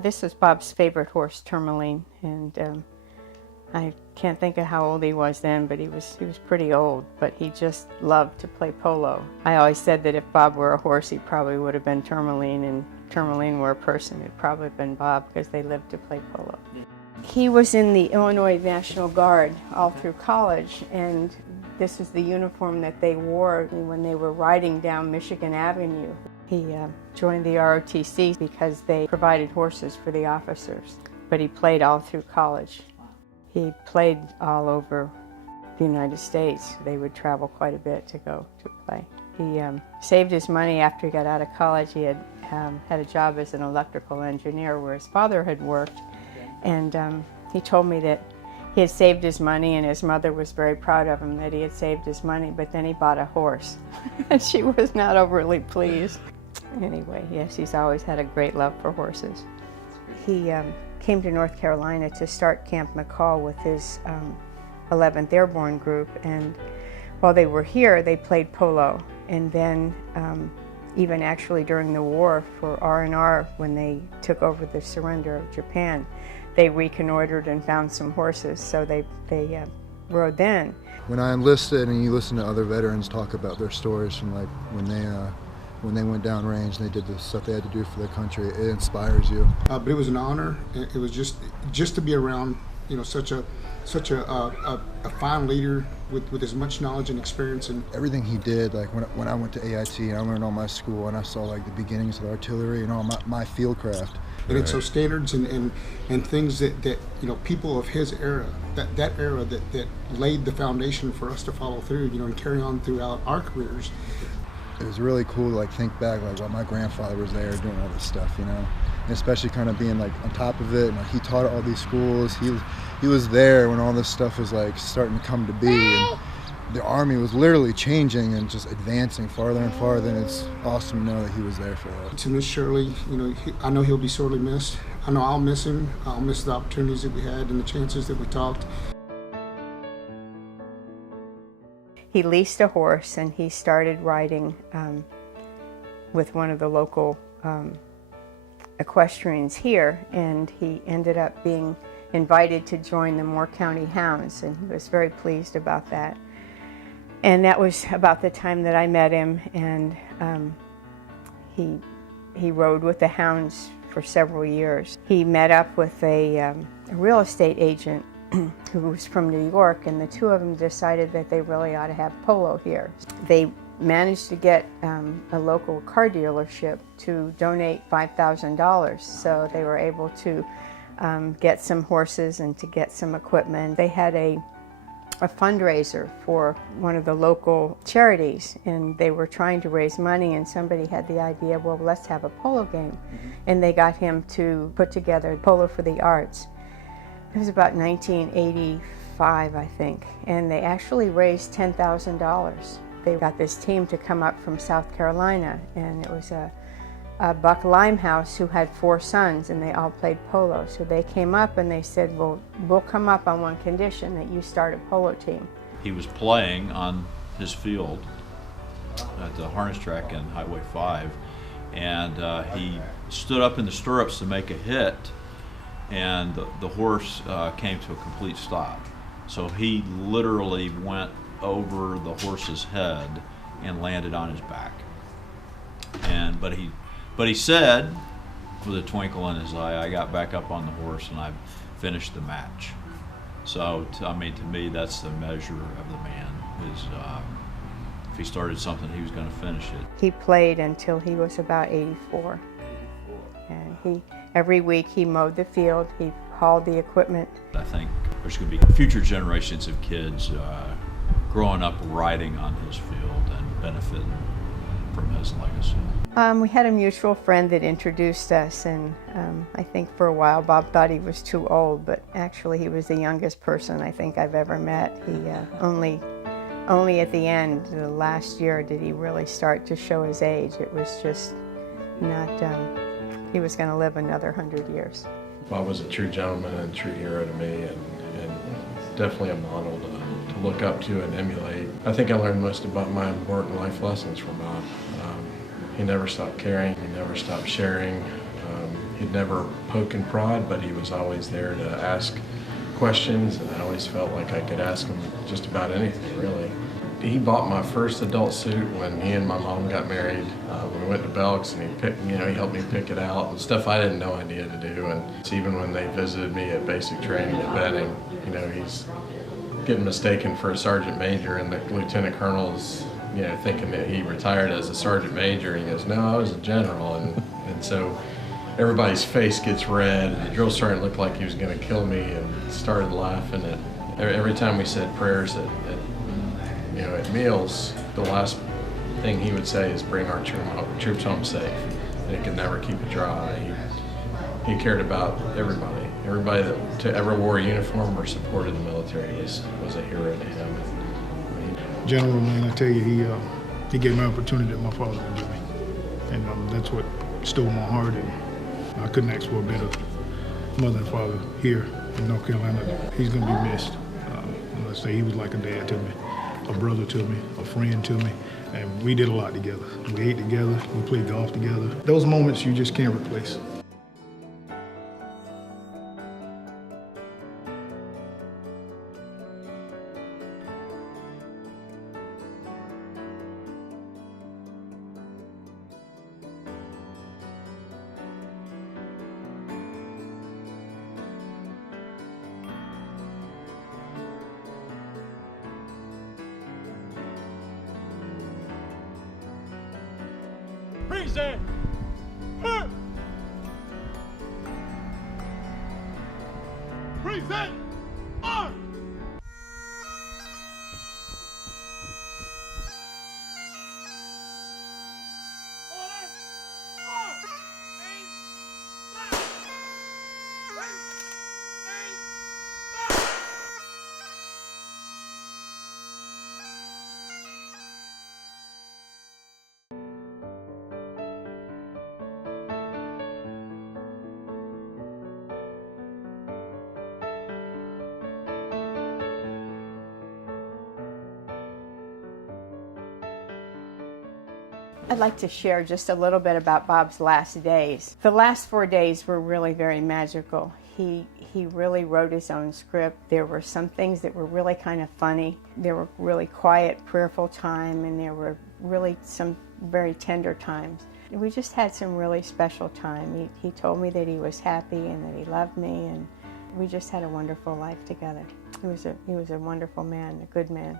This was Bob's favorite horse, Tourmaline, and I can't think of how old he was then, but he was pretty old, but he just loved to play polo. I always said that if Bob were a horse, he probably would have been Tourmaline, and Tourmaline were a person, it'd probably have been Bob, because they lived to play polo. He was in the Illinois National Guard all through college, and this was the uniform that they wore when they were riding down Michigan Avenue. He joined the ROTC because they provided horses for the officers, but he played all through college. He played all over the United States. They would travel quite a bit to go to play. He saved his money after he got out of college. He had had a job as an electrical engineer where his father had worked, and he told me that he had saved his money, and his mother was very proud of him that he had saved his money, but then he bought a horse, and she was not overly pleased. Anyway, yes, he's always had a great love for horses. He came to North Carolina to start Camp McCall with his 11th Airborne Group, and while they were here, they played polo. And then even actually during the war for R&R, when they took over the surrender of Japan, they reconnoitered and found some horses, so they rode then. When I enlisted, and you listen to other veterans talk about their stories from like when they went downrange and they did the stuff they had to do for their country, it inspires you. But it was an honor. It was just to be around, you know, such a fine leader with as much knowledge and experience. And everything he did, like when I went to AIT and I learned all my school and I saw like the beginnings of artillery and all my field craft. And it's so standards and things that you know, people of his era, that era that laid the foundation for us to follow through, you know, and carry on throughout our careers. It was really cool to like think back like while my grandfather was there doing all this stuff, you know, and especially kind of being like on top of it. And like, he taught at all these schools. He was there when all this stuff was like starting to come to be, and the Army was literally changing and just advancing farther and farther. And it's awesome to know that he was there for that. To miss Shirley, you know, I know he'll be sorely missed. I know I'll miss him. I'll miss the opportunities that we had and the chances that we talked. He leased a horse and he started riding with one of the local equestrians here, and he ended up being invited to join the Moore County Hounds, and he was very pleased about that. And that was about the time that I met him, and he rode with the Hounds for several years. He met up with a real estate agent who was from New York, and the two of them decided that they really ought to have polo here. They managed to get a local car dealership to donate $5,000, so they were able to get some horses and to get some equipment. They had a fundraiser for one of the local charities, and they were trying to raise money, and somebody had the idea, well, let's have a polo game. And they got him to put together Polo for the Arts. It was about 1985, I think, and they actually raised $10,000. They got this team to come up from South Carolina, and it was a Buck Limehouse who had 4 sons, and they all played polo. So they came up and they said, well, we'll come up on one condition, that you start a polo team. He was playing on his field at the harness track in Highway 5, and he stood up in the stirrups to make a hit, and the horse came to a complete stop. So he literally went over the horse's head and landed on his back. But he said, with a twinkle in his eye, I got back up on the horse and I finished the match. So, to me, that's the measure of the man. Is if he started something, he was going to finish it. He played until he was about 84. And every week he mowed the field, he hauled the equipment. I think there's going to be future generations of kids growing up riding on his field and benefiting from his legacy. We had a mutual friend that introduced us, and I think for a while Bob thought he was too old, but actually he was the youngest person I think I've ever met. He only at the end, the last year, did he really start to show his age. It was just not, he was going to live another 100 years. Bob was a true gentleman and a true hero to me, and definitely a model to look up to and emulate. I think I learned most about my important life lessons from Bob. He never stopped caring, he never stopped sharing. He'd never poke and prod, but he was always there to ask questions, and I always felt like I could ask him just about anything, really. He bought my first adult suit when he and my mom got married. We went to Belk's, and he helped me pick it out and stuff I didn't know idea to do. And even when they visited me at basic training at Benning, he's getting mistaken for a sergeant major, and the lieutenant colonel's thinking that he retired as a sergeant major, and he goes, "No, I was a general." And so everybody's face gets red, and the drill sergeant looked like he was going to kill me and started laughing. Every time we said prayers at meals, the last thing he would say is, "Bring our troops home safe." And he could never keep it dry. He cared about everybody. Everybody that ever wore a uniform or supported the military was a hero to him. General, man, I tell you, he gave me an opportunity that my father didn't give me. And that's what stole my heart, and I couldn't ask for a better mother and father here in North Carolina. He's going to be missed. Let's say he was like a dad to me, a brother to me, a friend to me, and we did a lot together. We ate together, we played golf together. Those moments you just can't replace. Present! Present! Arm! Order! Arm! Aim! Fire! Ready! Aim! Fire! I'd like to share just a little bit about Bob's last days. The last 4 days were really very magical. He really wrote his own script. There were some things that were really kind of funny. There were really quiet, prayerful time, and there were really some very tender times. We just had some really special time. He told me that he was happy and that he loved me, and we just had a wonderful life together. He was a wonderful man, a good man.